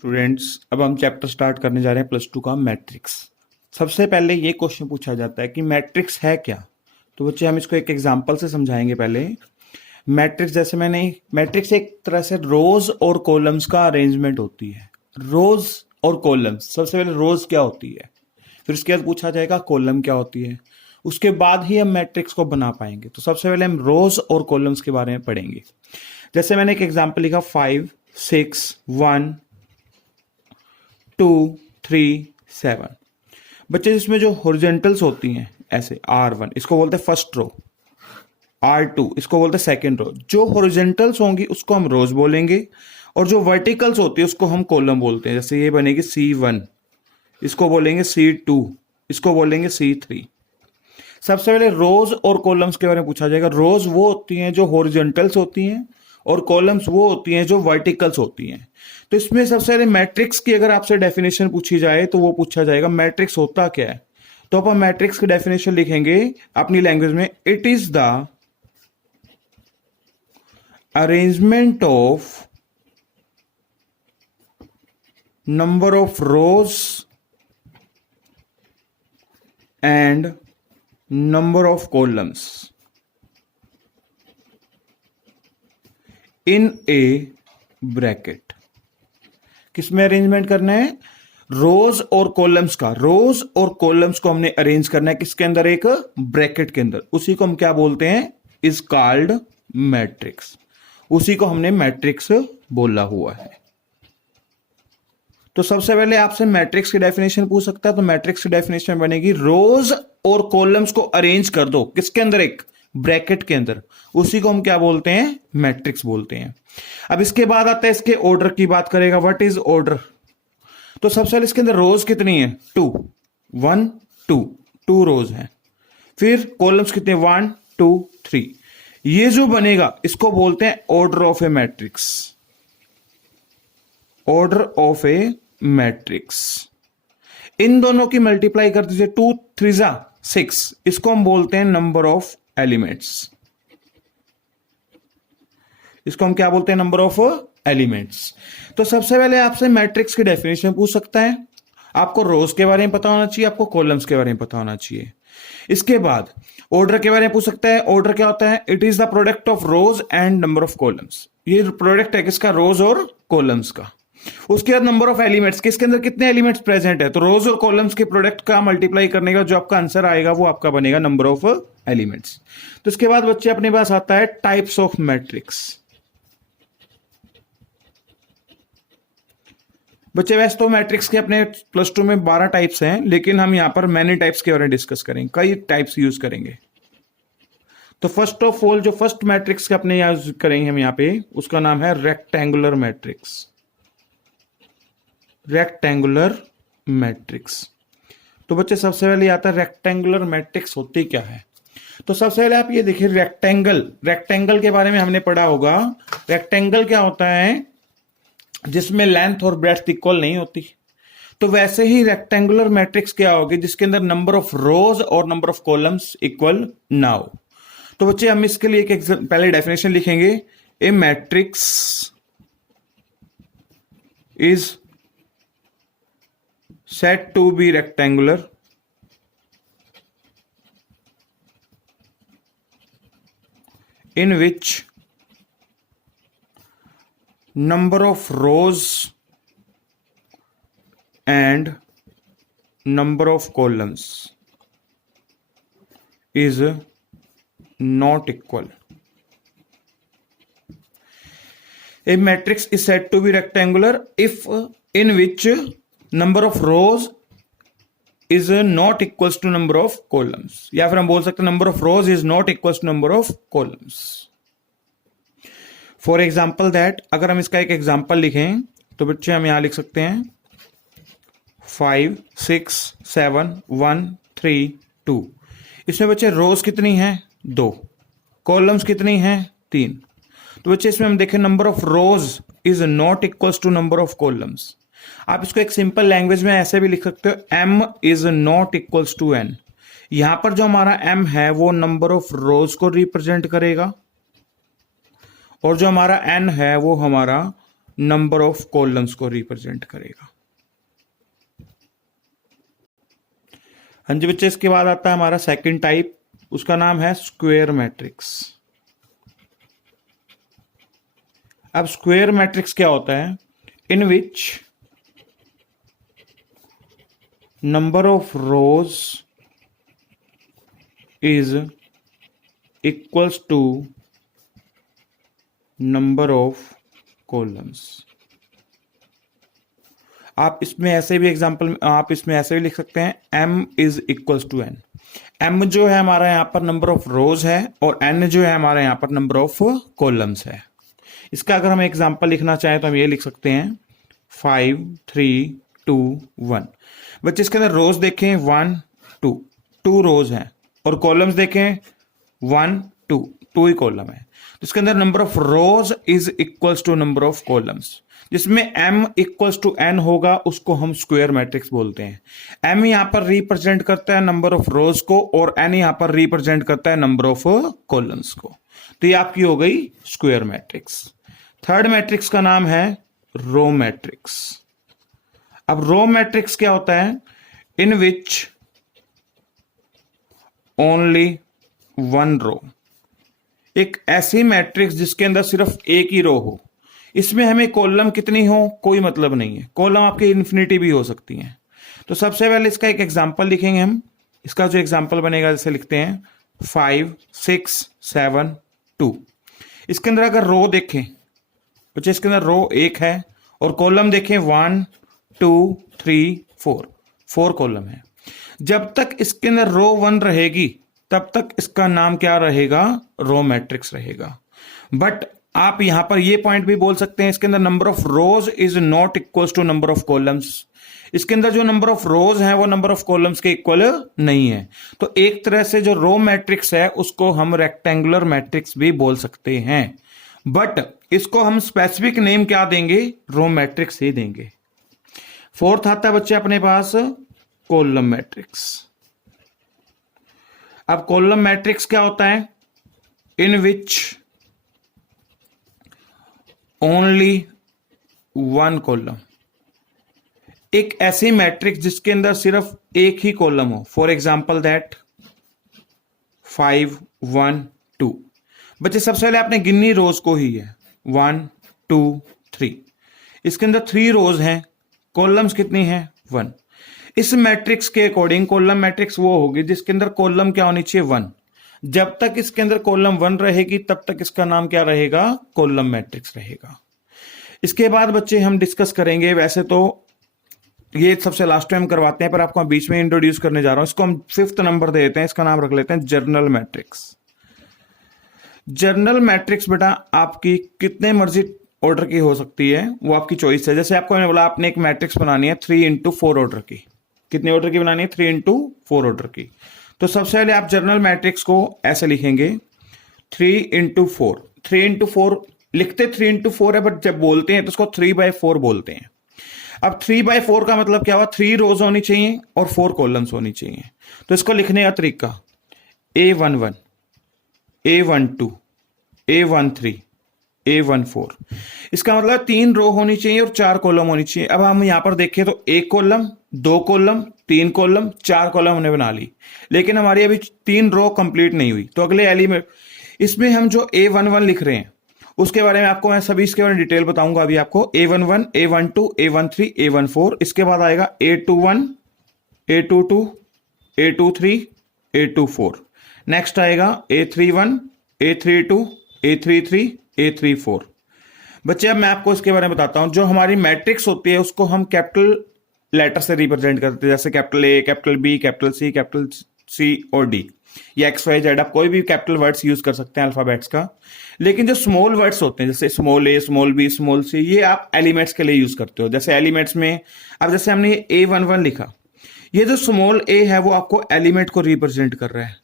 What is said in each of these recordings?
Students, अब हम chapter start करने जा रहे हैं प्लस टू का मैट्रिक्स। सबसे पहले ये क्वेश्चन पूछा जाता है कि मैट्रिक्स है क्या। तो बच्चे हम इसको एक एग्जांपल से समझाएंगे। पहले मैट्रिक्स, जैसे मैट्रिक्स एक तरह से रोज और कॉलम्स का अरेंजमेंट होती है। रोज और कॉलम्स, सबसे पहले रोज क्या होती है, फिर उसके बाद पूछा जाएगा कॉलम क्या होती है, उसके बाद ही हम मैट्रिक्स को बना पाएंगे। तो सबसे पहले हम रोज और कॉलम्स के बारे में पढ़ेंगे। जैसे मैंने एक एग्जांपल लिखा 5 6 1 2 3 7। बच्चे इसमें जो हॉरिजॉन्टल्स होती हैं, ऐसे R1 इसको बोलते हैं फर्स्ट रो, R2 इसको बोलते हैं सेकंड रो। जो हॉरिजॉन्टल्स होंगी उसको हम रोज बोलेंगे, और जो वर्टिकल्स होती है उसको हम कॉलम बोलते हैं। जैसे ये बनेगी C1, इसको बोलेंगे C2, इसको बोलेंगे C3। सबसे पहले रोज और कॉलम्स के बारे में पूछा जाएगा। रोज वो होती हैं जो हॉरिजॉन्टल्स होती हैं, और कॉलम्स वो होती हैं जो वर्टिकल्स होती हैं। तो इसमें सबसे पहले मैट्रिक्स की अगर आपसे डेफिनेशन पूछी जाए तो वो पूछा जाएगा मैट्रिक्स होता क्या है। तो अपन मैट्रिक्स की डेफिनेशन लिखेंगे अपनी लैंग्वेज में। It is the arrangement of number of rose and number of columns in A bracket. किसमें अरेंजमेंट करना है? रोज और कॉलम्स का। रोज और कॉलम्स को हमने अरेंज करना है किसके अंदर? एक ब्रैकेट के अंदर। उसी को हम क्या बोलते हैं? Is called matrix. उसी को हमने मैट्रिक्स बोला हुआ है। तो सबसे पहले आपसे मैट्रिक्स की डेफिनेशन पूछ सकता है। तो मैट्रिक्स की डेफिनेशन बनेगी रोज और कॉलम्स को अरेंज कर दो किसके अंदर? एक ब्रैकेट के अंदर। उसी को हम क्या बोलते हैं? मैट्रिक्स बोलते हैं। अब इसके बाद आता है इसके ऑर्डर की बात करेगा। What is order? तो सबसे पहले इसके अंदर रोज कितनी है? 2 1 2 2 रोज हैं। फिर कॉलम्स कितने? 1 2 3। ये जो बनेगा इसको बोलते हैं order of a matrix. Order of a matrix. इन दोनों की मल्टीप्लाई कर दीजिए। 2 3 6। इसको हम बोलते हैं नंबर ऑफ एलिमेंट्स। इसको हम क्या बोलते हैं? Number of elements. तो सबसे पहले आपसे मैट्रिक्स की डेफिनेशन पूछ सकता है। आपको रोज के बारे में पता होना चाहिए, आपको कॉलम्स के बारे में पता होना चाहिए। इसके बाद ऑर्डर के बारे में पूछ सकता है। ऑर्डर क्या होता है? It is the product of rose and number of columns. ये प्रोडक्ट है किसका? रोज और कॉलम्स का। उसके बाद नंबर ऑफ एलिमेंट्स, किसके अंदर कितने एलिमेंट्स प्रेजेंट है। तो रोज और कॉलम्स के प्रोडक्ट का मल्टीप्लाई करने का जो आपका आंसर आएगा वो आपका बनेगा नंबर ऑफ एलिमेंट्स। तो इसके बाद बच्चे अपने पास आता है टाइप्स ऑफ मैट्रिक्स। बच्चे वैसे तो मैट्रिक्स के अपने प्लस टू में 12 टाइप्स हैं, लेकिन हम यहां पर मैनी टाइप्स के बारे में डिस्कस करेंगे। कई टाइप्स यूज करेंगे। तो फर्स्ट ऑफ ऑल जो फर्स्ट मैट्रिक्स का अपने यूज करेंगे हम यहां पे, उसका नाम है रेक्टेंगुलर मैट्रिक्स। Rectangular matrix. तो बच्चे सबसे पहले आता है रेक्टेंगुलर मैट्रिक्स होती क्या है। तो सबसे पहले आप ये देखिए रेक्टेंगल के बारे में हमने पढ़ा होगा। रेक्टेंगल क्या होता है? जिसमें लेंथ और ब्रेड्थ इक्वल नहीं होती। तो वैसे ही रेक्टेंगुलर मैट्रिक्स क्या होगी? जिसके अंदर नंबर ऑफ रोज और नंबर ऑफ कॉलम्स इक्वल ना हो। तो बच्चे हम इसके लिए एक पहले डेफिनेशन लिखेंगे। A matrix is said to be rectangular in which number of rows and number of columns is not equal. A matrix is said to be rectangular if in which number of rows is not equals to number of columns, या फिर हम बोल सकते हैं number of rows is not equals to number of columns. For example that, अगर हम इसका एक एग्जाम्पल लिखें तो बच्चे हम यहां लिख सकते हैं 5 6 7 1 3 2। इसमें बच्चे रोज कितनी हैं? 2। कॉलम्स कितनी हैं? 3। तो बच्चे इसमें हम देखें number of rows is not equals to number of columns. आप इसको एक सिंपल लैंग्वेज में ऐसे भी लिख सकते हो, m is not equals to n। यहां पर जो हमारा m है वो नंबर ऑफ रोज को रिप्रेजेंट करेगा, और जो हमारा n है वो हमारा नंबर ऑफ कॉलम्स को रिप्रेजेंट करेगा। हाँ जी बच्चे, इसके बाद आता है हमारा सेकंड टाइप, उसका नाम है स्क्वायर मैट्रिक्स। अब स्क्वायर मैट्रिक्स क्या होता है? In which number of rows is equals to number of columns. आप इसमें ऐसे भी लिख सकते हैं, m is equals to n। m जो है हमारा यहां पर नंबर ऑफ रोज है और n जो है हमारा यहां पर नंबर ऑफ कॉलम्स है। इसका अगर हम एग्जांपल लिखना चाहें तो हम ये लिख सकते हैं 5 3 2 1। बच्चे इसके अंदर रोज देखें 1 2, 2 रोज हैं, और कॉलम्स देखें 1 2, 2 ही कॉलम है। तो इसके अंदर number of rows is equals to number of columns, जिसमें m इक्वल्स टू n होगा, उसको हम स्क्वायर मैट्रिक्स बोलते हैं। m यहां पर रिप्रेजेंट करता है नंबर ऑफ रोज को और n यहां पर रिप्रेजेंट करता है नंबर ऑफ कॉलम्स को। तो ये आपकी हो गई स्क्वायर मैट्रिक्स। थर्ड मैट्रिक्स का नाम है रो मैट्रिक्स। अब रो मैट्रिक्स क्या होता है? In which only one row, एक ऐसी मैट्रिक्स जिसके अंदर सिर्फ एक ही रो हो। इसमें हमें कॉलम कितनी हो कोई मतलब नहीं है, कॉलम आपकी इन्फिनिटी भी हो सकती हैं। तो सबसे पहले इसका एक एग्जांपल लिखेंगे हम। इसका जो एग्जांपल बनेगा, जैसे लिखते हैं 5 6 7 2। इसके अंदर अगर रो देखें, बच्चे इसके अंदर रो एक है और कॉलम देखें 1 2 3 4, 4 कॉलम है। जब तक इसके अंदर रो 1 रहेगी तब तक इसका नाम क्या रहेगा? रो मैट्रिक्स रहेगा। बट आप यहां पर ये पॉइंट भी बोल सकते हैं, इसके अंदर number of rows is not equal to number of columns. इसके अंदर जो नंबर ऑफ रोज है वो नंबर ऑफ कॉलम्स के इक्वल नहीं है। तो एक तरह से जो रो मैट्रिक्स है उसको हम रेक्टेंगुलर मैट्रिक्स भी बोल सकते हैं, बट इसको हम स्पेसिफिक नेम क्या देंगे? रो मैट्रिक्स ही देंगे। फोर्थ आता है बच्चे अपने पास कॉलम मैट्रिक्स। अब कॉलम मैट्रिक्स क्या होता है? In which only one column, एक ऐसी मैट्रिक्स जिसके अंदर सिर्फ एक ही कॉलम हो। For example that 5 1 2। बच्चे सबसे पहले आपने गिननी रोज को ही है, 1 2 3। इसके अंदर 3 रोज हैं, कॉलम्स कितनी है? 1। इस मैट्रिक्स के अकॉर्डिंग कॉलम मैट्रिक्स वो होगी जिसके अंदर कॉलम क्या होनी चाहिए? 1। जब तक इसके अंदर कॉलम 1 रहेगी तब तक इसका नाम क्या रहेगा? कॉलम मैट्रिक्स रहेगा। इसके बाद बच्चे हम डिस्कस करेंगे, वैसे तो ये सबसे लास्ट टाइम करवाते हैं पर आपको हम बीच में इंट्रोड्यूस करने जा रहा हूं। इसको हम 5th नंबर दे देते हैं, इसका नाम रख लेते हैं जर्नल मैट्रिक्स। जर्नल मैट्रिक्स बेटा आपकी कितने मर्जी ऑर्डर की हो सकती है, वो आपकी चॉइस है। जैसे आपको मैंने बोला आपने एक मैट्रिक्स बनानी है 3x4 ऑर्डर की। कितने ऑर्डर की बनानी है? 3x4 ऑर्डर की। तो सबसे पहले आप जर्नल मैट्रिक्स को ऐसे लिखेंगे 3x4। 3x4 लिखते 3x4 है, बट जब बोलते हैं तो उसको 3/4 बोलते हैं। अब 3/4 का मतलब क्या हुआ? 3 रोज होनी चाहिए और 4 कॉलम्स होनी चाहिए। तो इसको लिखने का तरीका A11 A12 A13 A14। इसका मतलब 3 रो होनी चाहिए और 4 कॉलम होनी चाहिए। अब हम यहां पर देखें तो 1 कॉलम 2 कॉलम 3 कॉलम 4 कॉलम हमने बना ली, लेकिन हमारी अभी 3 रो कंप्लीट नहीं हुई। तो अगले एलिमेंट इसमें हम जो A11 लिख रहे हैं उसके बारे में आपको मैं सभी इसके बारे में डिटेल बताऊंगा अभी आपको। A11 A12 A13 A14। इसके बाद आएगा A21 A22 A23 A24। Next आएगा A31 A32 A33 A34। बच्चे अब मैं आपको इसके बारे में बताता हूं। जो हमारी मैट्रिक्स होती है उसको हम कैपिटल लेटर से रिप्रेजेंट करते हैं, जैसे capital A capital B capital C capital C और D, या XYZ। आप कोई भी कैपिटल वर्ड्स यूज कर सकते हैं अल्फाबेट्स का। लेकिन जो स्मॉल वर्ड्स होते हैं जैसे small A small B small C, ये आप एलिमेंट्स के लिए यूज करते हो। जैसे एलिमेंट्स में अब जैसे हमने A11 लिखा, ये जो स्मॉल a है वो आपको एलिमेंट को रिप्रेजेंट कर रहा है।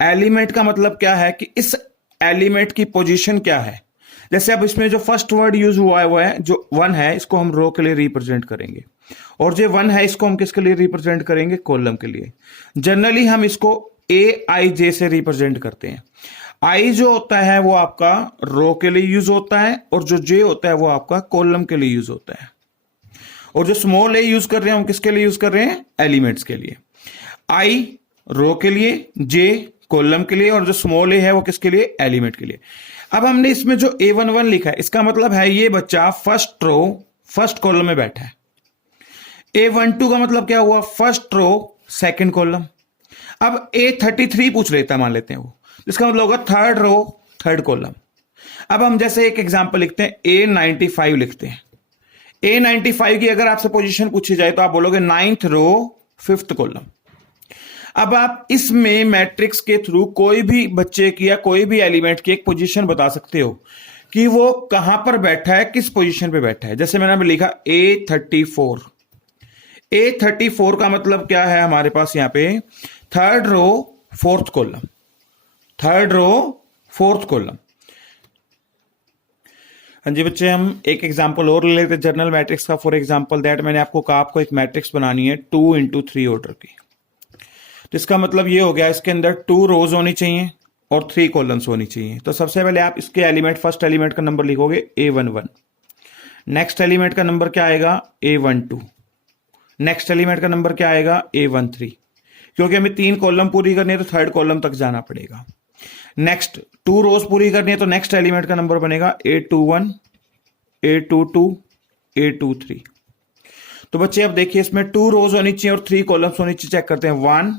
एलिमेंट का मतलब क्या है कि इस एलिमेंट की पोजीशन क्या है। जैसे अब इसमें जो फर्स्ट वर्ड यूज हुआ है वो है जो 1 है, इसको हम रो के लिए रिप्रेजेंट करेंगे, और जो 1 है इसको हम किसके लिए रिप्रेजेंट करेंगे? कॉलम के लिए। जनरली हम इसको AIJ से रिप्रेजेंट करते हैं। आई जो होता है वो आपका रो के लिए यूज होता है, और जो जे होता है वो आपका कॉलम के लिए यूज होता है। और जो स्मॉल ए यूज कर रहे हैं हम किसके लिए यूज कर रहे हैं? एलिमेंट्स के लिए। आई रो के लिए, जे कॉलम के लिए, और जो स्मॉल ए है वो किसके लिए? एलिमेंट के लिए। अब हमने इसमें जो A11 लिखा है इसका मतलब है ये बच्चा फर्स्ट रो फर्स्ट कॉलम में बैठा है। A12 का मतलब क्या हुआ? First row second column. अब A33 पूछ लेता है, मान लेते हैं वो, इसका मतलब होगा थर्ड रो थर्ड कॉलम। अब हम जैसे एक एग्जांपल लिखते हैं, A95 लिखते हैं। A95 की अगर आपसे पोजीशन पूछी जाए तो आप बोलोगे नाइन्थ रो फिफ्थ कॉलम। अब आप इसमें मैट्रिक्स के थ्रू कोई भी बच्चे की या कोई भी एलिमेंट की एक पोजीशन बता सकते हो कि वो कहां पर बैठा है, किस पोजीशन पे बैठा है। जैसे मैंने अभी लिखा A34। A34 का मतलब क्या है हमारे पास यहां पे? Third row fourth column, third row fourth column. हाँ जी बच्चे, हम एक एग्जांपल और ले लेते हैं जनरल मैट्रिक्स का। फॉर एग्जांपल दैट मैंने आपको कहा आपको एक मैट्रिक्स बनानी है 2x3 ऑर्डर की। तो इसका मतलब ये हो गया इसके अंदर 2 रोज होनी चाहिए और 3 कॉलम्स होनी चाहिए। तो सबसे पहले आप इसके एलिमेंट, फर्स्ट एलिमेंट का नंबर लिखोगे A11, नेक्स्ट एलिमेंट का नंबर क्या आएगा? A12, नेक्स्ट एलिमेंट का नंबर क्या आएगा? A13। क्योंकि हमें 3 कॉलम पूरी करनी है तो थर्ड कॉलम तक जाना पड़ेगा। नेक्स्ट 2 रोज पूरी करनी है तो नेक्स्ट एलिमेंट का नंबर बनेगा A21, A22, A23। तो बच्चे अब देखिए इसमें 2 रोज होनी चाहिए और 3 कॉलम्स होनी चाहिए। चेक करते हैं, 1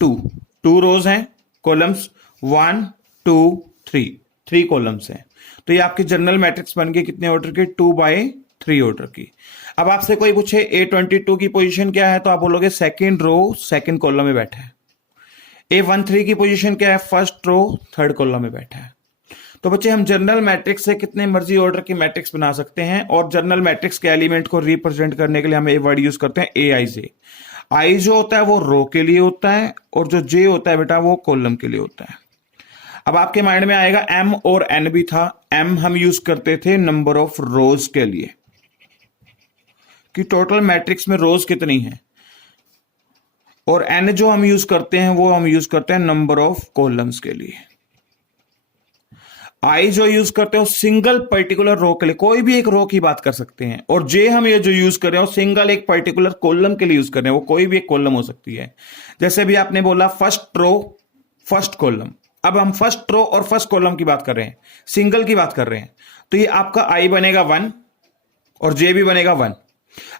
2 रोज हैं, कॉलम्स 1 2 3, 3 कॉलम्स हैं। तो ये आपकी जनरल मैट्रिक्स बन गई कितने ऑर्डर की? 2/3 ऑर्डर की। अब आपसे कोई पूछे A22 की पोजीशन क्या है तो आप बोलोगे सेकंड रो सेकंड कॉलम में बैठा है। A13 की पोजीशन क्या है? फर्स्ट रो थर्ड कॉलम में बैठा है। तो बच्चे हम जनरल मैट्रिक्स से कितने मर्जी ऑर्डर की मैट्रिक्स बना सकते हैं, और जनरल मैट्रिक्स के एलिमेंट को रिप्रेजेंट करने के लिए हम ये वर्ड यूज करते हैं AIJ। आई जो होता है वो रो के लिए होता है, और जो जे होता है बेटा वो कॉलम के लिए होता है। अब आपके माइंड में आएगा M और N भी था। M हम यूज करते थे नंबर ऑफ रोज के लिए, कि टोटल मैट्रिक्स में रोज कितनी है, और N जो हम यूज करते हैं वो हम यूज करते हैं नंबर ऑफ कॉलम्स के लिए। आई जो यूज करते हैं सिंगल पर्टिकुलर रो के लिए, कोई भी एक रो की बात कर सकते हैं, और जे हम ये जो यूज कर रहे हैं सिंगल एक पर्टिकुलर कॉलम के लिए यूज कर रहे हैं, वो कोई भी एक कॉलम हो सकती है। जैसे भी आपने बोला फर्स्ट रो फर्स्ट कॉलम, अब हम फर्स्ट रो और फर्स्ट कॉलम की बात कर रहे हैं, सिंगल की बात कर रहे हैं, तो ये आपका आई बनेगा 1 और जे भी बनेगा 1।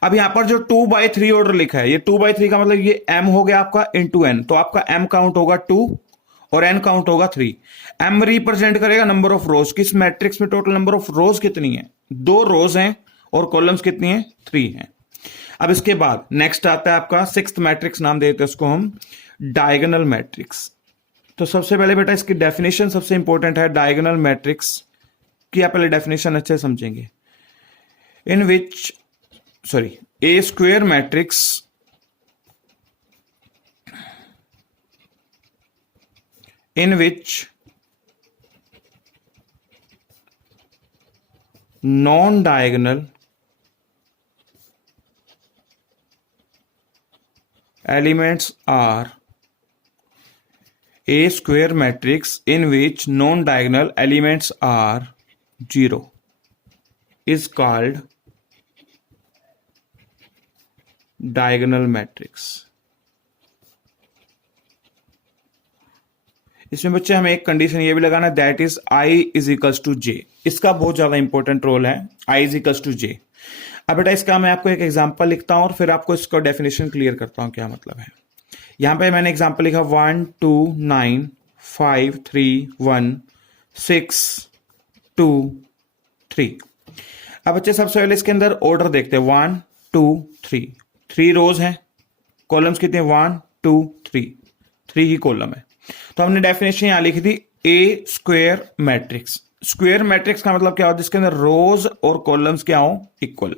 अब यहां पर जो 2/3 ऑर्डर लिखा है, ये 2/3 का मतलब ये M हो गया आपका इंटू N, तो आपका M काउंट होगा 2 और N काउंट होगा 3। M रिप्रेजेंट करेगा नंबर ऑफ रोज। किस मैट्रिक्स में टोटल नंबर ऑफ रोज कितनी है? 2 रोज हैं, और कॉलम्स कितनी है? 3 हैं। अब इसके बाद नेक्स्ट आता है आपका सिक्स्थ मैट्रिक्स, नाम देते हैं उसको हम डायगोनल मैट्रिक्स। तो सबसे पहले बेटा इसकी डेफिनेशन सबसे इंपॉर्टेंट है। डायगोनल मैट्रिक्स की आप पहले डेफिनेशन अच्छे समझेंगे। In which a square matrix in which non-diagonal elements are a square matrix in which non-diagonal elements are 0 is called diagonal matrix। इसमें बच्चे हमें एक कंडीशन ये भी लगाना है, that is i is equals to j. इसका बहुत ज्यादा इंपॉर्टेंट रोल है, i is equals to j. अब बेटा इसका मैं आपको एक एग्जांपल लिखता हूं और फिर आपको इसका डेफिनेशन क्लियर करता हूं क्या मतलब है। यहां पे मैंने एग्जांपल लिखा 1 2 9 5 3 1 6 2 3। अब बच्चे सबसे पहले इसके अंदर ऑर्डर देखते हैं, 1 2 3, 3 रोज हैं, कॉलम्स कितने? 1 2 3, 3 ही कॉलम है। तो हमने डेफिनेशन यहां लिखी थी ए स्क्वेयर मैट्रिक्स। स्क्वेयर मैट्रिक्स का मतलब क्या हो? जिसके अंदर रोज और कॉलम्स क्या हो? इक्वल।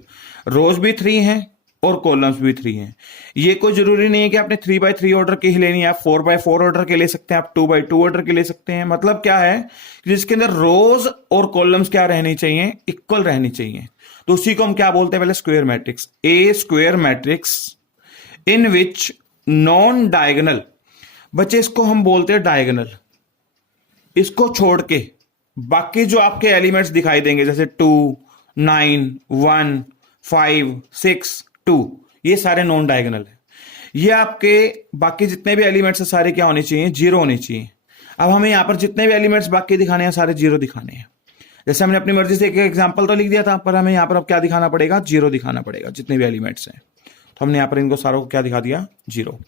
रोज भी 3 हैं और कॉलम्स भी 3 हैं। ये कोई जरूरी नहीं है कि आपने 3/3 ऑर्डर की ही लेनी है, आप 4/4 ऑर्डर के ले सकते हैं, आप 2/2 ऑर्डर के ले सकते हैं। मतलब क्या है कि जिसके अंदर रोज और कॉलम्स क्या रहनी चाहिए? इक्वल रहनी चाहिए। तो उसी को हम क्या बोलते हैं? पहले square matrix. A square matrix in which non diagonal, बच्चे इसको हम बोलते हैं डायगोनल। इसको छोड़ के बाकी जो आपके एलिमेंट्स दिखाई देंगे जैसे 2, 9, 1, 5, 6, 2, ये सारे नॉन डायगोनल है। ये आपके बाकी जितने भी एलिमेंट्स है सारे क्या होने चाहिए, जीरो होने चाहिए। अब हमें यहां पर जितने भी एलिमेंट्स बाकी दिखाने हैं सारे जीरो दिखाने हैं। जैसे हमने अपनी मर्जी से एक एग्जांपल तो लिख दिया था, पर हमें यहां पर अब क्या दिखाना पड़ेगा, जीरो दिखाना पड़ेगा जितने भी एलिमेंट्स हैं। तो हमने यहां पर इनको सारों को क्या दिखा दिया, जीरो।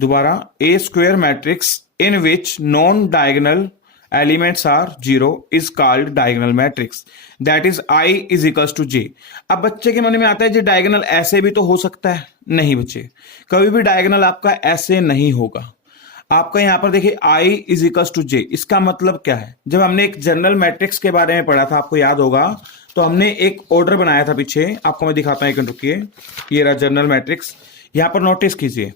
दोबारा, a square matrix in which non diagonal elements are zero is called diagonal matrix, that is i is equals to j. अब बच्चे के मन में आता है जी डायगोनल ऐसे भी तो हो सकता है। नहीं बच्चे, कभी भी डायगोनल आपका ऐसे नहीं होगा। आपका यहां पर देखिए आई इज इक्वल्स टू जे, इसका मतलब क्या है, जब हमने एक जनरल मैट्रिक्स के बारे में पढ़ा था, आपको याद होगा, तो हमने एक ऑर्डर बनाया था पीछे, आपको मैं दिखाता हूं, एक मिनट रुकिए। ये रहा जनरल मैट्रिक्स। यहां पर नोटिस कीजिए,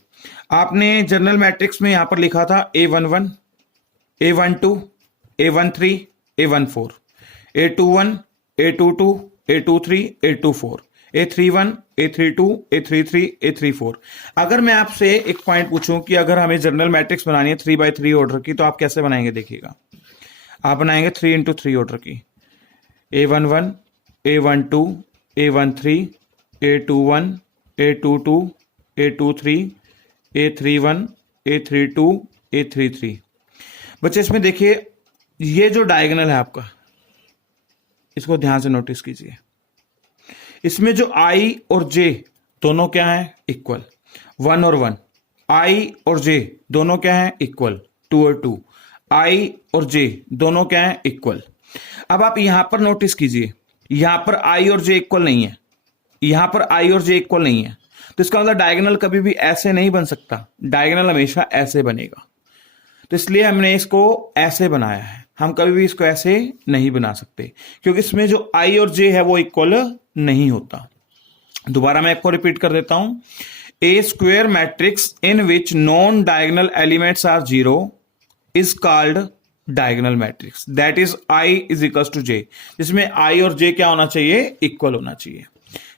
आपने जनरल मैट्रिक्स में यहां पर लिखा था A11, A12, A13, A14, A21, A22, A23, A24, A31, A32, A33, A34। अगर मैं आपसे एक पॉइंट पूछूं कि अगर हमें जनरल मैट्रिक्स बनानी है 3x3 ऑर्डर की, तो आप कैसे बनाएंगे, देखिएगा। आप बनाएंगे 3x3 ऑर्डर की, A11, A12, A13, A21, A22, A23, A31, A32, A33। बच्चे इसमें देखिए, ये जो डायगोनल है आपका, इसको ध्यान से नोटिस कीजिए। इसमें जो आई और जे दोनों क्या है, इक्वल, 1 और 1। आई और जे दोनों क्या है, इक्वल, 2 और 2। आई और जे दोनों क्या है, इक्वल। अब आप यहां पर नोटिस कीजिए, यहां पर आई और जे इक्वल नहीं है, यहां पर आई और जे इक्वल नहीं है, तो इसका मतलब डायगोनल कभी भी ऐसे नहीं बन सकता, डायगोनल हमेशा ऐसे बनेगा। तो इसलिए हमने इसको ऐसे बनाया है, हम कभी भी इसको ऐसे नहीं बना सकते, क्योंकि इसमें जो आई और जे है वो इक्वल नहीं होता। दोबारा मैं आपको रिपीट कर देता हूं, a square matrix in which non diagonal elements are zero is called diagonal matrix, that is i is equals to j, जिसमें आई और जे क्या होना चाहिए, इक्वल होना चाहिए।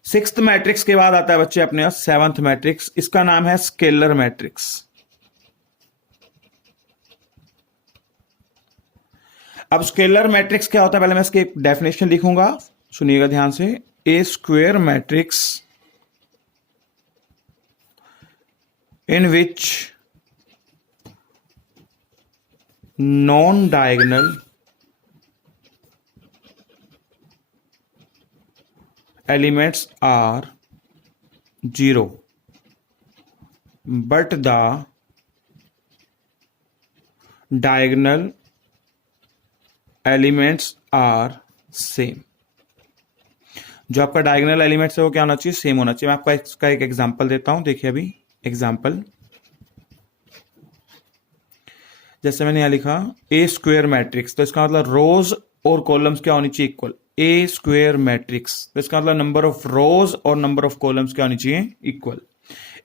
सिक्स्थ मैट्रिक्स के बाद आता है बच्चे अपने पास सेवंथ मैट्रिक्स, इसका नाम है स्केलर मैट्रिक्स। अब स्केलर मैट्रिक्स क्या होता है, पहले मैं इसकी एक डेफिनेशन लिखूंगा, सुनिएगा ध्यान से। A square matrix in which non diagonal elements are zero but the diagonal elements are same. जो आपका डायगोनल एलिमेंट्स है वो क्या होना चाहिए, सेम होना चाहिए। मैं आपको इसका एक एग्जांपल देता हूं, देखिए अभी एग्जांपल, जैसे मैंने यहां लिखा ए स्क्वायर मैट्रिक्स, तो इसका मतलब रोज और कॉलम्स क्या होनी चाहिए, इक्वल। ए स्क्वायर मैट्रिक्स, तो इसका मतलब नंबर ऑफ रोज और नंबर ऑफ कॉलम्स क्या होनी चाहिए, equal.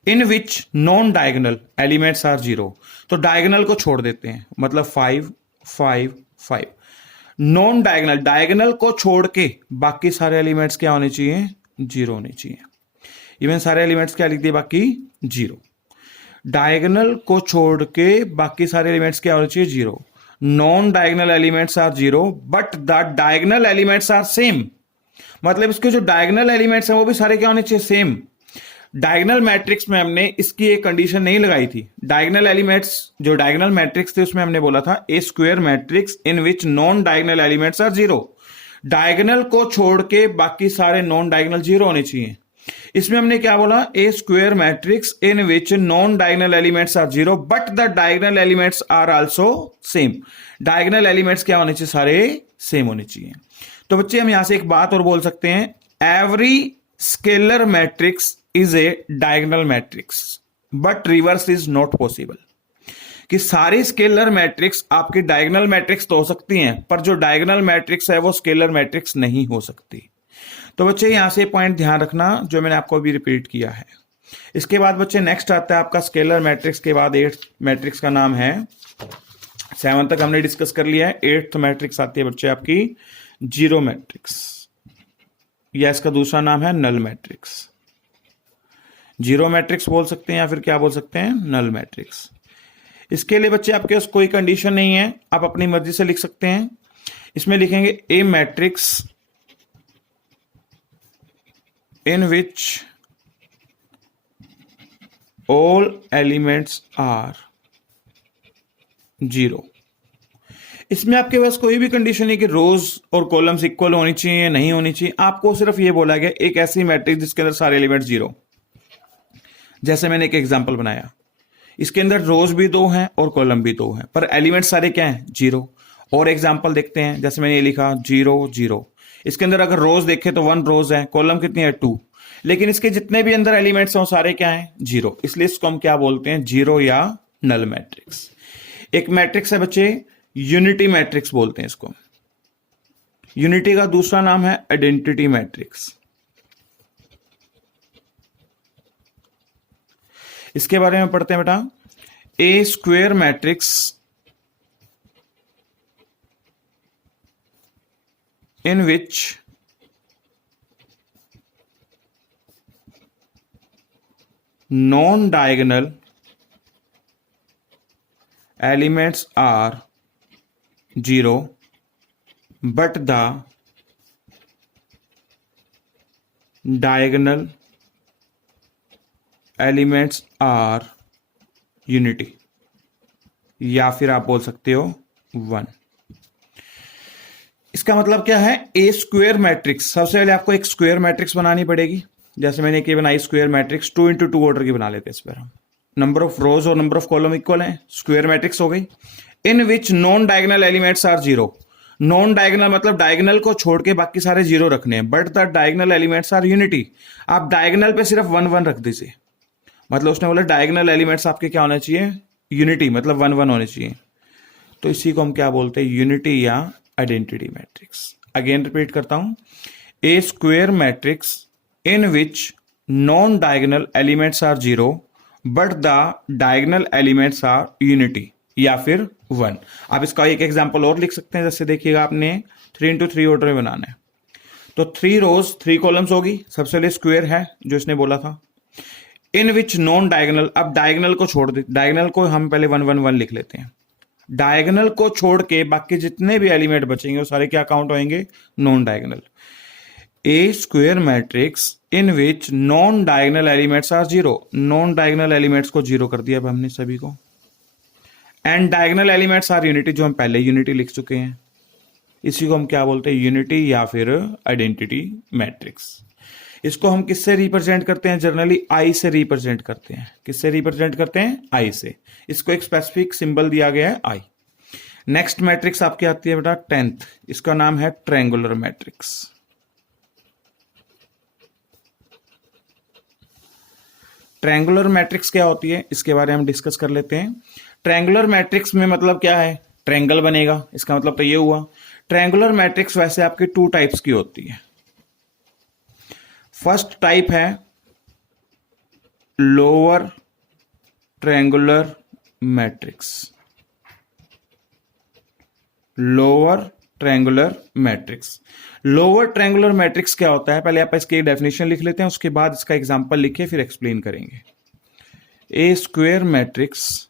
In which non diagonal elements are zero, तो डायगोनल को छोड़ देते हैं, मतलब 5, 5, 5। नॉन डायगोनल, डायगोनल को छोड़ के बाकी सारे एलिमेंट्स क्या होने चाहिए, जीरो होने चाहिए। इवन सारे एलिमेंट्स क्या लिख दिए, बाकी जीरो। डायगोनल को छोड़ के बाकी सारे एलिमेंट्स क्या होने चाहिए, zero. Non diagonal elements are zero but the diagonal elements are same, मतलब इसके जो डायगोनल एलिमेंट्स हैं वो भी सारे क्या होने चाहिए, सेम। डायगोनल मैट्रिक्स में हमने इसकी एक कंडीशन नहीं लगाई थी। डायगोनल एलिमेंट्स, जो डायगोनल मैट्रिक्स थे उसमें हमने बोला था a square matrix in which non diagonal elements are zero, diagonal को छोड़ के बाकी सारे नॉन डायगोनल जीरो होने चाहिए। इसमें हमने क्या बोला, a square matrix in which non diagonal elements are zero but the diagonal elements are also same, diagonal elements क्या होने चाहिए, सारे सेम होने चाहिए। तो बच्चे हम यहां से एक बात और बोल सकते हैं, every scalar matrix is a diagonal matrix but reverse is not possible, कि सारी स्केलर मैट्रिक्स आपकी डायगोनल मैट्रिक्स तो हो सकती हैं, पर जो डायगोनल मैट्रिक्स है वो स्केलर मैट्रिक्स नहीं हो सकती। तो बच्चे यहां से पॉइंट ध्यान रखना जो मैंने आपको अभी रिपीट किया है। इसके बाद बच्चे नेक्स्ट आता है आपका स्केलर मैट्रिक्स के बाद एट्थ मैट्रिक्स का नाम है, 7 तक हमने डिस्कस कर लिया है। एट्थ मैट्रिक्स आती है बच्चे आपकी जीरो मैट्रिक्स, या इसका दूसरा नाम है नल मैट्रिक्स। जीरो मैट्रिक्स बोल सकते हैं या फिर क्या बोल सकते हैं, नल मैट्रिक्स। इसके लिए बच्चे आपके पास कोई कंडीशन नहीं है, आप अपनी मर्जी से लिख सकते हैं। इसमें लिखेंगे a matrix in which all elements are zero. इसमें आपके पास कोई भी कंडीशन नहीं कि रोज और कॉलम्स इक्वल होनी चाहिए या नहीं होनी चाहिए, आपको सिर्फ ये बोला गया एक ऐसी मैट्रिक्स जिसके अंदर सारे एलिमेंट्स जीरो। जैसे मैंने एक एग्जांपल बनाया, इसके अंदर रोज भी दो हैं और कॉलम भी दो हैं, पर एलिमेंट सारे क्या हैं? जीरो। और एग्जांपल देखते हैं, जैसे मैंने ये लिखा 0 0। इसके अंदर अगर रोज देखे तो 1 रोज है, कॉलम कितनी है? 2। लेकिन इसके जितने भी अंदर एलिमेंट्स हैं सारे क्या हैं? जीरो। इसलिए इसको हम क्या बोलते हैं? जीरो या नल मैट्रिक्स। एक मैट्रिक्स है बच्चे, यूनिटी मैट्रिक्स बोलते हैं इसको। यूनिटी का दूसरा नाम है आइडेंटिटी मैट्रिक्स। इसके बारे में पढ़ते हैं बेटा। A square matrix in which non diagonal elements are zero but the diagonal elements are unity, या फिर आप बोल सकते हो 1। इसका मतलब क्या है? ए स्क्वेयर मैट्रिक्स, सबसे पहले आपको एक स्क्वेयर मैट्रिक्स बनानी पड़ेगी। जैसे मैंने एक बनाई स्क्वेयर मैट्रिक्स, 2 × 2 ऑर्डर की बना लेते हैं। इस पर हम नंबर ऑफ रोज और नंबर ऑफ कॉलम इक्वल है, स्क्वेयर मैट्रिक्स हो गई। In which non diagonal elements are zero. Non diagonal मतलब डायगोनल को छोड़ के बाकी सारे जीरो रखने हैं, but the diagonal elements are unity. आप डायगोनल पे सिर्फ 1 1 रख दीजिए, मतलब उसने बोला डायगोनल एलिमेंट्स आपके क्या होने चाहिए? यूनिटी, मतलब 1 1 होने चाहिए। तो इसी को हम क्या बोलते हैं? यूनिटी या आइडेंटिटी मैट्रिक्स। अगेन रिपीट करता हूं, a square matrix in which non diagonal elements are zero but the diagonal elements are unity, या फिर 1। आप इसका एक एग्जांपल और लिख सकते हैं। जैसे देखिएगा, आपने 3 × 3 ऑर्डर में बनाना है, तो 3 रोज 3 कॉलम्स होगी। सबसे पहले स्क्वेयर है जो इसने बोला था, इन विच नॉन डायगोनल। अब डायगोनल को छोड़ दे, डायगोनल को हम पहले 1 1 1 लिख लेते हैं। डायगोनल को छोड़ के बाकी जितने भी एलिमेंट बचेंगे वो सारे क्या काउंट होंगे? Non diagonal. A square matrix in which non diagonal elements are zero. Non diagonal elements को जीरो कर दिया अब हमने सभी को। And diagonal elements are unity, जो हम पहले यूनिटी लिख चुके हैं। इसी को हम क्या बोलते हैं? यूनिटी या फिर आइडेंटिटी मैट्रिक्स। इसको हम किससे रिप्रेजेंट करते हैं? जनरली आई से रिप्रेजेंट करते हैं। किससे रिप्रेजेंट करते हैं? आई से। इसको एक स्पेसिफिक सिंबल दिया गया है, आई। नेक्स्ट मैट्रिक्स आपकी आती है बेटा 10th, इसका नाम है ट्रायंगुलर मैट्रिक्स। ट्रायंगुलर मैट्रिक्स क्या होती है, इसके बारे में हम डिस्कस कर लेते हैं। ट्रायंगुलर मैट्रिक्स में मतलब क्या है? ट्रायंगल बनेगा, इसका मतलब तो ये हुआ। ट्रायंगुलर मैट्रिक्स वैसे आपकी 2 टाइप्स की होती है। फर्स्ट टाइप है lower triangular matrix. Lower triangular matrix. Lower triangular matrix क्या होता है? पहले आप इसकी डेफिनेशन लिख लेते हैं, उसके बाद इसका एग्जांपल लिखिए, फिर एक्सप्लेन करेंगे। A square matrix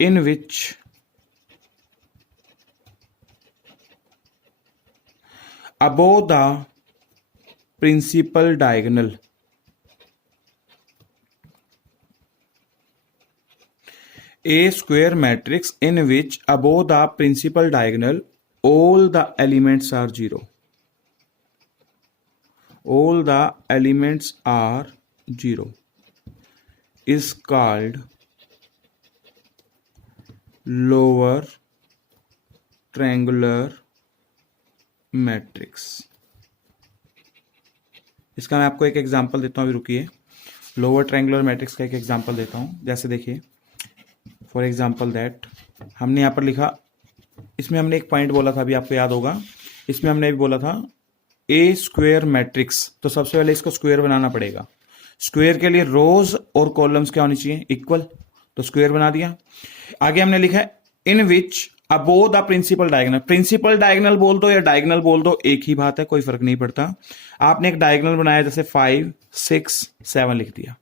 in which above the principal diagonal a square matrix in which above the principal diagonal all the elements are zero. All the elements are zero is called lower triangular matrix. इसका मैं आपको एक example देता हूं, अभी रुकिए। Lower triangular matrix का एक एग्जांपल देता हूं। जैसे देखिए, फॉर एग्जांपल दैट हमने यहां पर लिखा, इसमें हमने एक पॉइंट बोला था, अभी आपको याद होगा। इसमें हमने भी बोला था ए स्क्वेयर मैट्रिक्स, तो सबसे पहले इसको स्क्वेयर बनाना पड़ेगा। स्क्वेयर के लिए रोज और कॉलम्स क्या होनी चाहिए? इक्वल, तो स्क्वेयर बना दिया। आगे हमने लिखा है in which above the principal diagonal. Principal diagonal बोल दो या डायगोनल बोल दो, एक ही बात है, कोई फर्क नहीं पड़ता। आपने एक डायगोनल बनाया, जैसे 5 6 7 लिख दिया।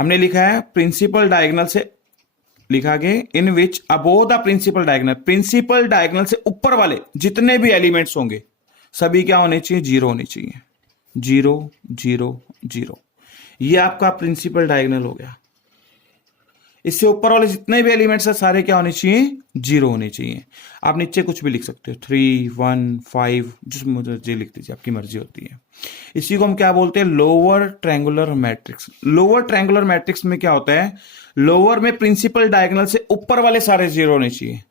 हमने लिखा है प्रिंसिपल डायगोनल से, लिखा गया इन which above the principal diagonal से ऊपर वाले जितने भी एलिमेंट्स होंगे सभी क्या होने चाहिए, जीरो होने चाहिए। 0 0 0, ये आपका प्रिंसिपल डायगोनल हो गया। इससे ऊपर वाले जितने भी एलिमेंट्स है सारे क्या होने चाहिए, जीरो होने चाहिए। आप नीचे कुछ भी लिख सकते हो, 3 1 5, जिस मुझे लिख दीजिए, आपकी मर्जी होती है। इसी को हम क्या बोलते हैं, lower triangular matrix. Lower triangular matrix में क्या होता है, लोअर में प्रिंसिपल डायगोनल से ऊपर वाले सारे जीरो होने चाहिए।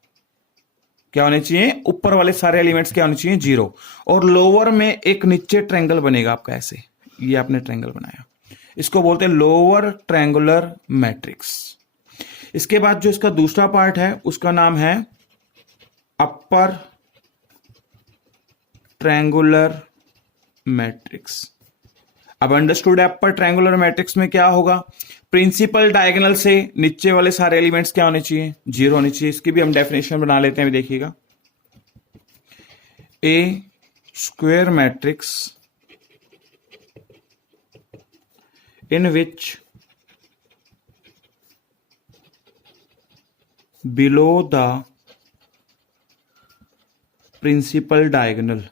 क्या होने चाहिए, ऊपर वाले सारे एलिमेंट्स क्या होने चाहिए, जीरो। और लोअर में एक नीचे ट्रायंगल बनेगा आपका ऐसे, ये आपने ट्रायंगल बनाया, इसको बोलते हैं लोअर ट्रायंगुलर मैट्रिक्स। इसके बाद जो इसका दूसरा पार्ट है उसका नाम है अपर ट्रायंगुलर मैट्रिक्स। अब अंडरस्टूड है, अपर ट्रायंगुलर मैट्रिक्स में क्या होगा, प्रिंसिपल डायगोनल से नीचे वाले सारे एलिमेंट्स क्या होने चाहिए, जीरो होने चाहिए। इसकी भी हम डेफिनेशन बना लेते हैं, देखिएगा। A square matrix in which below the principal diagonal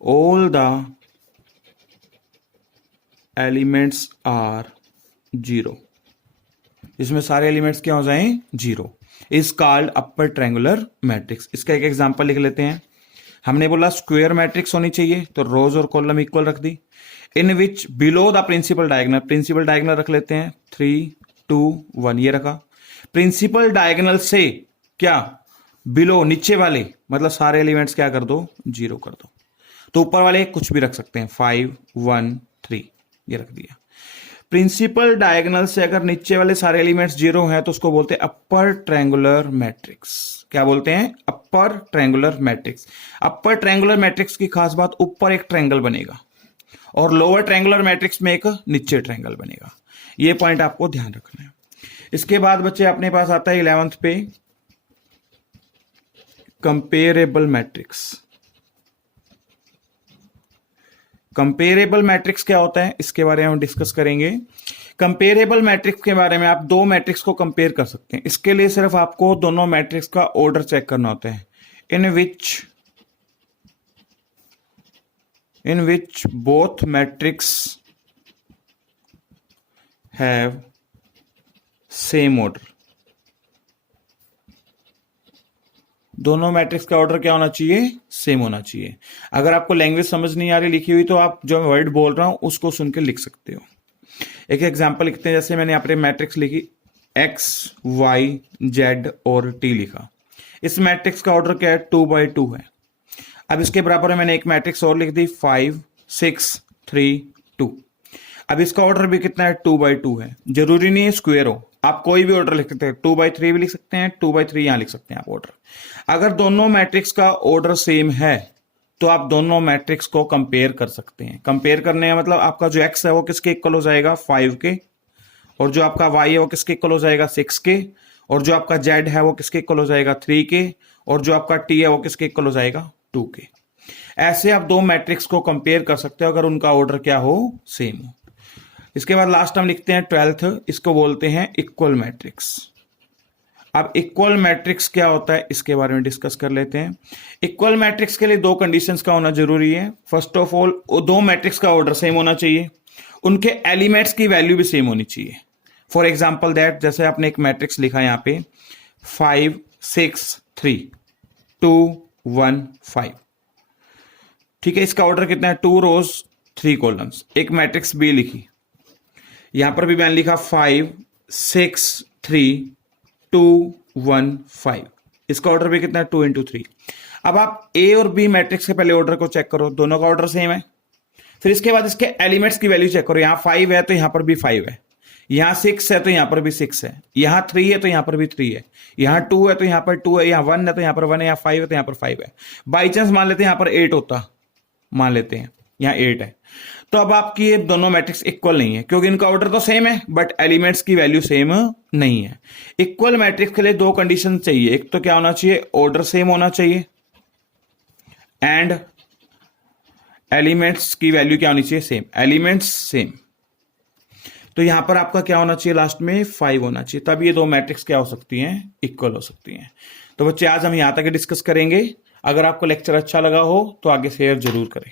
all the elements are zero, इसमें सारे एलिमेंट्स क्या हो जाएं, zero, is called upper triangular matrix. इसका एक एग्जांपल लिख लेते हैं। हमने बोला स्क्वायर मैट्रिक्स होनी चाहिए, तो रोज और कॉलम इक्वल रख दी। इन विच बिलो द प्रिंसिपल डायगोनल रख लेते हैं, 3 2 1, ये रखा। प्रिंसिपल डायगोनल से क्या, बिलो नीचे वाले, मतलब सारे एलिमेंट्स क्या कर दो, जीरो कर दो। तो ऊपर वाले कुछ भी रख सकते हैं, 5 1 3, ये रख दिया। प्रिंसिपल डायगोनल से अगर नीचे वाले सारे एलिमेंट्स जीरो हैं तो उसको बोलते हैं अपर ट्रायंगुलर मैट्रिक्स। क्या बोलते हैं, upper triangular matrix. Upper triangular matrix की खास बात, ऊपर एक ट्रायंगल बनेगा और लोअर ट्रायंगुलर मैट्रिक्स में एक नीचे ट्रायंगल बनेगा। ये पॉइंट आपको ध्यान रखना है। इसके बाद बच्चे अपने पास आता है 11th पे कंपेरेबल मैट्रिक्स। कंपेरेबल मैट्रिक्स क्या होता है, इसके बारे में हम डिस्कस करेंगे। कंपेरेबल मैट्रिक्स के बारे में, आप दो मैट्रिक्स को कंपेयर कर सकते हैं। इसके लिए सिर्फ आपको दोनों मैट्रिक्स का ऑर्डर चेक करना होता है। In which both matrix have same order. दोनों मैट्रिक्स का ऑर्डर क्या होना चाहिए, सेम होना चाहिए। अगर आपको लैंग्वेज समझ नहीं आ रही लिखी हुई तो आप जो वर्ड बोल रहा हूं उसको सुन के लिख सकते हो। एक एग्जांपल लिखते हैं, जैसे मैंने यहाँ पे मैट्रिक्स लिखी x y z और t लिखा। इस मैट्रिक्स का ऑर्डर क्या है, 2x2 है। अब इसके बराबर में मैंने एक मैट्रिक्स और लिख दी, 5 6 3 2। अब इसका ऑर्डर भी कितना है, 2x2 है। जरूरी नहीं है स्क्वायर हो, आप कोई भी ऑर्डर लिख सकते हैं, 2x3 भी लिख सकते हैं, 2x3 यहां लिख सकते हैं आप ऑर्डर। अगर दोनों मैट्रिक्स का ऑर्डर सेम है तो आप दोनों मैट्रिक्स को कंपेयर कर सकते हैं। कंपेयर करने का मतलब आपका जो x है वो किसके इक्वल हो जाएगा, 5 के, और जो आपका y है वो किसके इक्वल हो जाएगा, 6 के, और जो आपका z है वो किसके इक्वल हो जाएगा, 3 के, और जो आपका t है वो किसके इक्वल हो जाएगा, 2 के। ऐसे आप दो मैट्रिक्स को कंपेयर कर सकते हो अगर उनका ऑर्डर क्या हो, सेम हो। इसके बाद लास्ट हम लिखते हैं 12th, इसको बोलते हैं इक्वल मैट्रिक्स। अब इक्वल मैट्रिक्स क्या होता है इसके बारे में डिस्कस कर लेते हैं। इक्वल मैट्रिक्स के लिए दो कंडीशंस का होना जरूरी है। फर्स्ट ऑफ ऑल, दो मैट्रिक्स का ऑर्डर सेम होना चाहिए, उनके एलिमेंट्स की वैल्यू भी सेम होनी चाहिए। फॉर एग्जांपल दैट, जैसे आपने एक मैट्रिक्स लिखा यहां पे 5 6 3 2 1 5, ठीक है। इसका ऑर्डर कितना है, 2 रोज 3 कॉलम्स। एक मैट्रिक्स बी लिखी, यहां पर भी मैंने लिखा 5 6 3 2 1 5, इसका ऑर्डर भी कितना है, 2 into 3। अब आप ए और बी मैट्रिक्स के पहले ऑर्डर को चेक करो, दोनों का ऑर्डर सेम है। फिर इसके बाद इसके एलिमेंट्स की वैल्यू चेक करो, यहां 5 है तो यहां पर भी 5 है, यहां 6 है तो यहां पर भी 6 है, यहां 3 है तो यहां पर भी 3 है, यहां 2 है तो यहां पर 2 है, यहां 1 है तो यहां पर 1 है, यहां 5 है तो यहां पर 5 है। बाई चांस मान लेते हैं यहां पर 8 होता, मान लेते हैं यहां 8 है, तो अब आपकी ये दोनों मैट्रिक्स इक्वल नहीं है क्योंकि इनका ऑर्डर तो सेम है बट एलिमेंट्स की वैल्यू सेम नहीं है। इक्वल मैट्रिक्स के लिए दो कंडीशन चाहिए, एक तो क्या होना चाहिए, ऑर्डर सेम होना चाहिए, एंड एलिमेंट्स की वैल्यू क्या होनी चाहिए, सेम, एलिमेंट्स सेम। तो यहां पर आपका क्या होना चाहिए, लास्ट में 5 होना चाहिए, तब ये दो मैट्रिक्स क्या हो सकती हैं, इक्वल हो सकती हैं। तो बच्चे आज हम यहां तक डिस्कस करेंगे। अगर आपको लेक्चर अच्छा लगा हो तो आगे शेयर जरूर करें।